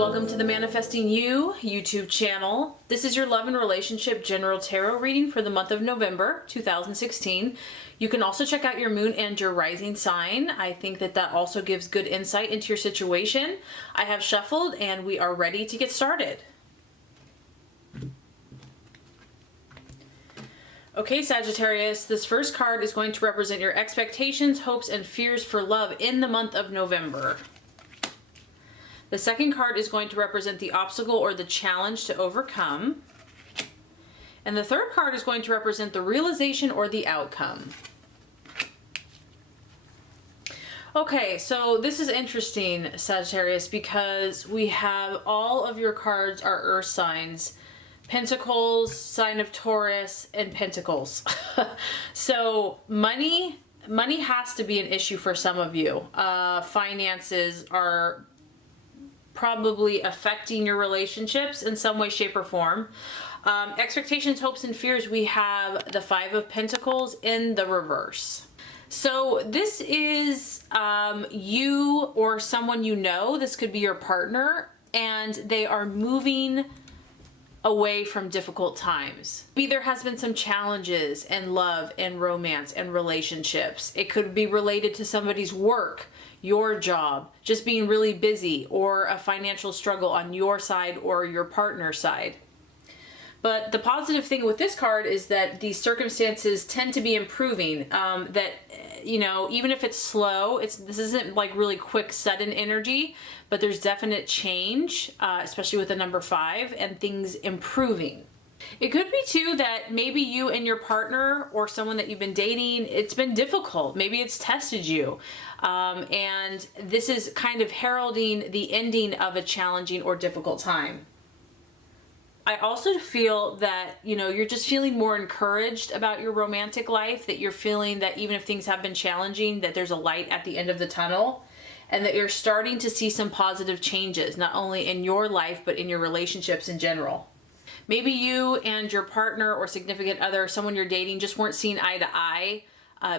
welcome to the Manifesting You YouTube channel. This is your love and relationship general tarot reading for the month of November 2016. You can also check out your moon and your rising sign. I think that also gives good insight into your situation. I have shuffled and we are ready to get started. Okay, Sagittarius, this first card is going to represent your expectations, hopes, and fears for love in the month of November. The second card is going to represent the obstacle or the challenge to overcome. And the third card is going to represent the realization or the outcome. Okay, so this is interesting, Sagittarius, because we have all of your cards are earth signs. Pentacles, sign of Taurus, and Pentacles. So money has to be an issue for some of you. Finances are probably affecting your relationships in some way, shape, or form. Expectations, hopes, and fears, we have the Five of Pentacles in the reverse. So this is you or someone you know. This could be your partner, and they are moving away from difficult times. Maybe there has been some challenges in love and romance and relationships. It could be related to somebody's work, your job, just being really busy, or a financial struggle on your side or your partner's side. But the positive thing with this card is that these circumstances tend to be improving. That, you know, even if it's slow, this isn't like really quick, sudden energy, but there's definite change, especially with the number 5 and things improving. It could be too that maybe you and your partner or someone that you've been dating, it's been difficult. Maybe it's tested you. And this is kind of heralding the ending of a challenging or difficult time. I also feel that, you know, you're just feeling more encouraged about your romantic life, that you're feeling that even if things have been challenging, that there's a light at the end of the tunnel, and that you're starting to see some positive changes, not only in your life, but in your relationships in general. Maybe you and your partner or significant other, someone you're dating, just weren't seeing eye to eye.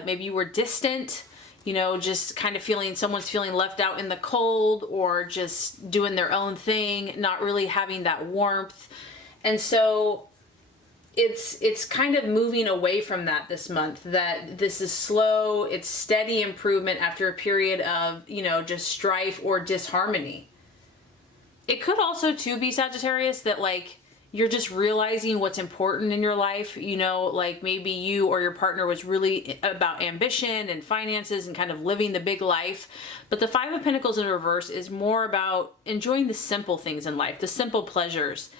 Maybe you were distant, you know, just kind of feeling someone's feeling left out in the cold, or just doing their own thing, not really having that warmth. And so it's kind of moving away from that this month, that this is slow, it's steady improvement after a period of, you know, just strife or disharmony. It could also too be, Sagittarius, that like you're just realizing what's important in your life. You know, like maybe you or your partner was really about ambition and finances and kind of living the big life. But the Five of Pentacles in reverse is more about enjoying the simple things in life, the simple pleasures.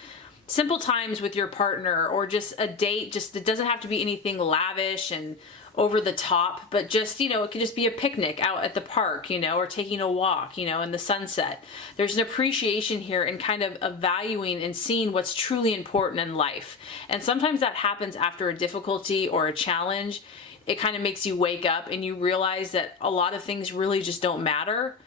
Simple times with your partner, or just a date. Just, it doesn't have to be anything lavish and over the top, but just, you know, it could just be a picnic out at the park, you know, or taking a walk, you know, in the sunset. There's an appreciation here and kind of valuing and seeing what's truly important in life. And sometimes that happens after a difficulty or a challenge. It kind of makes you wake up and you realize that a lot of things really just don't matter.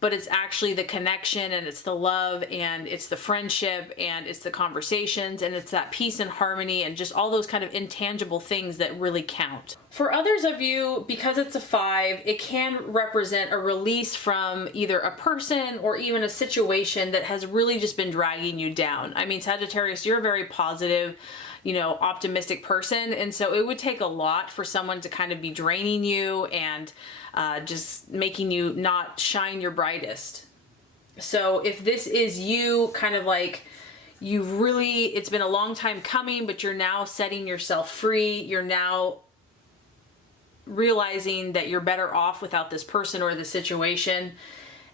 But it's actually the connection, and it's the love, and it's the friendship, and it's the conversations, and it's that peace and harmony, and just all those kind of intangible things that really count. For others of you, because it's a 5, it can represent a release from either a person or even a situation that has really just been dragging you down. I mean, Sagittarius, you're a very positive, you know, optimistic person. And so it would take a lot for someone to kind of be draining you and just making you not shine your brightest. So if this is you, kind of like it's been a long time coming, but you're now setting yourself free. You're now realizing that you're better off without this person or the situation.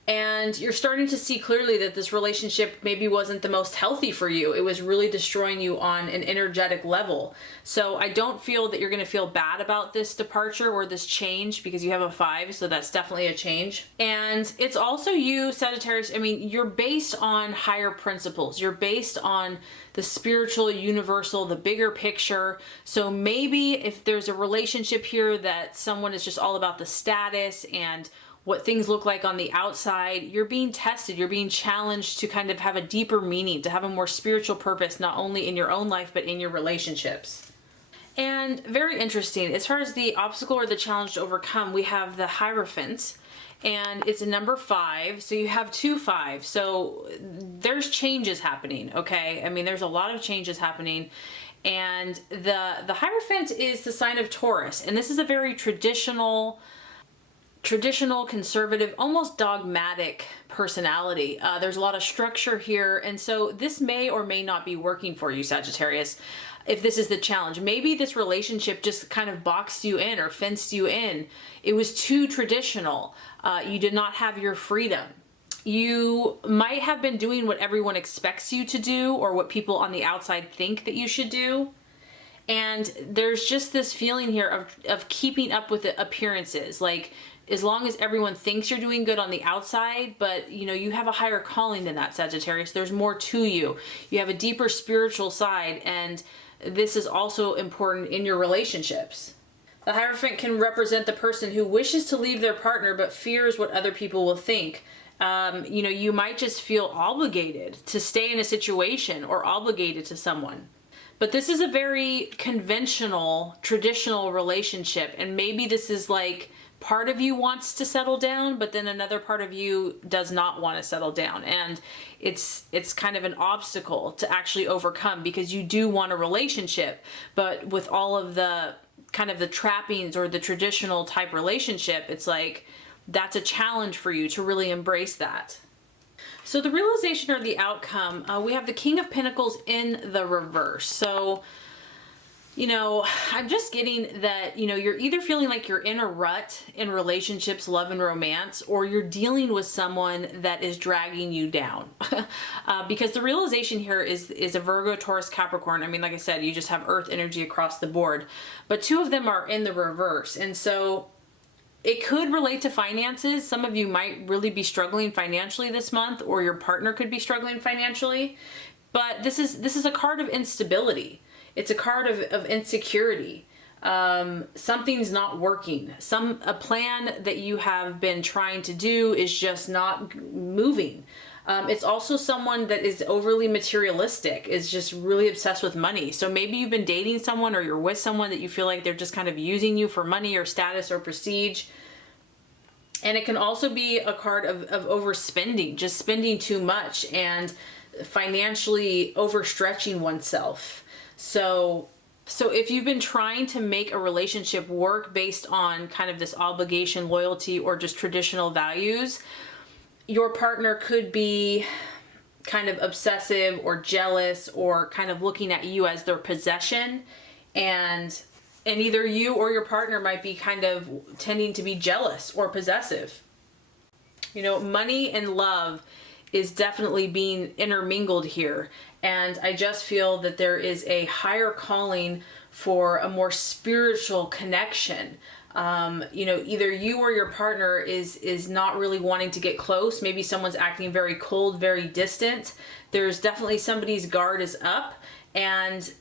And you're starting to see clearly that this relationship maybe wasn't the most healthy for you. It was really destroying you on an energetic level. So I don't feel that you're going to feel bad about this departure or this change, because you have a 5, so that's definitely a change. And it's also you, Sagittarius. I mean, you're based on higher principles. You're based on the spiritual, universal, the bigger picture. So maybe if there's a relationship here that someone is just all about the status and what things look like on the outside, you're being tested, you're being challenged to kind of have a deeper meaning, to have a more spiritual purpose, not only in your own life, but in your relationships. And very interesting, as far as the obstacle or the challenge to overcome, we have the Hierophant. and it's a number 5. So you have 2 5s. So there's changes happening, okay? I mean, there's a lot of changes happening. And the Hierophant is the sign of Taurus. And this is a very traditional, conservative, almost dogmatic personality. There's a lot of structure here. And so this may or may not be working for you, Sagittarius. If this is the challenge, maybe this relationship just kind of boxed you in or fenced you in. It was too traditional. You did not have your freedom. You might have been doing what everyone expects you to do or what people on the outside think that you should do. And there's just this feeling here of keeping up with the appearances. Like, as long as everyone thinks you're doing good on the outside, but you know, you have a higher calling than that, Sagittarius. There's more to you. You have a deeper spiritual side, and this is also important in your relationships. The Hierophant can represent the person who wishes to leave their partner but fears what other people will think. You know, you might just feel obligated to stay in a situation or obligated to someone. But this is a very conventional, traditional relationship, and maybe this is like part of you wants to settle down, but then another part of you does not want to settle down. And it's kind of an obstacle to actually overcome, because you do want a relationship, but with all of the kind of the trappings or the traditional type relationship, it's like that's a challenge for you to really embrace that. So the realization or the outcome, we have the King of Pentacles in the reverse. So, you know, I'm just getting that, you know, you're either feeling like you're in a rut in relationships, love and romance, or you're dealing with someone that is dragging you down. Because the realization here is a Virgo, Taurus, Capricorn. I mean, like I said, you just have earth energy across the board, but 2 of them are in the reverse. And so it could relate to finances. Some of you might really be struggling financially this month, or your partner could be struggling financially. But this is a card of instability. It's a card of insecurity. Something's not working. A plan that you have been trying to do is just not moving. It's also someone that is overly materialistic, is just really obsessed with money. So maybe you've been dating someone, or you're with someone that you feel like they're just kind of using you for money or status or prestige. And it can also be a card of overspending, just spending too much and financially overstretching oneself. So if you've been trying to make a relationship work based on kind of this obligation, loyalty, or just traditional values, your partner could be kind of obsessive or jealous, or kind of looking at you as their possession. And either you or your partner might be kind of tending to be jealous or possessive. You know, money and love is definitely being intermingled here. And I just feel that there is a higher calling for a more spiritual connection. You know, either you or your partner is not really wanting to get close. Maybe someone's acting very cold, very distant. There's definitely somebody's guard is up, and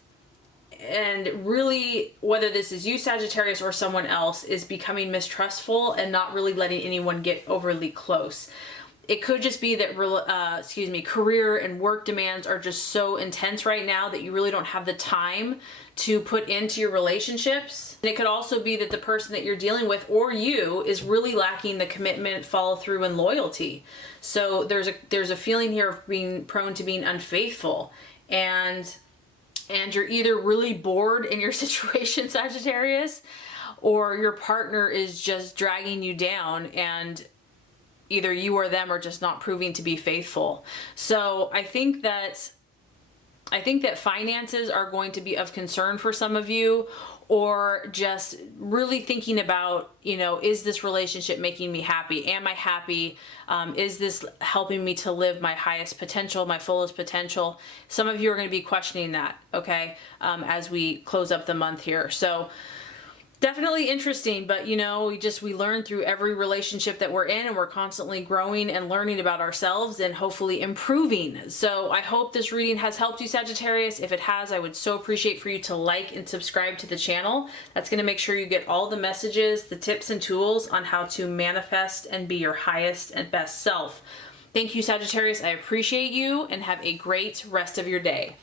really, whether this is you, Sagittarius, or someone else, is becoming mistrustful and not really letting anyone get overly close. It could just be that, career and work demands are just so intense right now that you really don't have the time to put into your relationships. And it could also be that the person that you're dealing with, or you, is really lacking the commitment, follow through, and loyalty. So there's a feeling here of being prone to being unfaithful, and you're either really bored in your situation, Sagittarius, or your partner is just dragging you down, and either you or them are just not proving to be faithful. So I think that finances are going to be of concern for some of you, or just really thinking about, you know, is this relationship making me happy? Am I happy? Is this helping me to live my highest potential, my fullest potential? Some of you are going to be questioning that, okay, as we close up the month here. So definitely interesting, but you know, we learn through every relationship that we're in, and we're constantly growing and learning about ourselves and hopefully improving. So I hope this reading has helped you, Sagittarius. If it has, I would so appreciate for you to like and subscribe to the channel. That's going to make sure you get all the messages, the tips and tools on how to manifest and be your highest and best self. Thank you, Sagittarius. I appreciate you, and have a great rest of your day.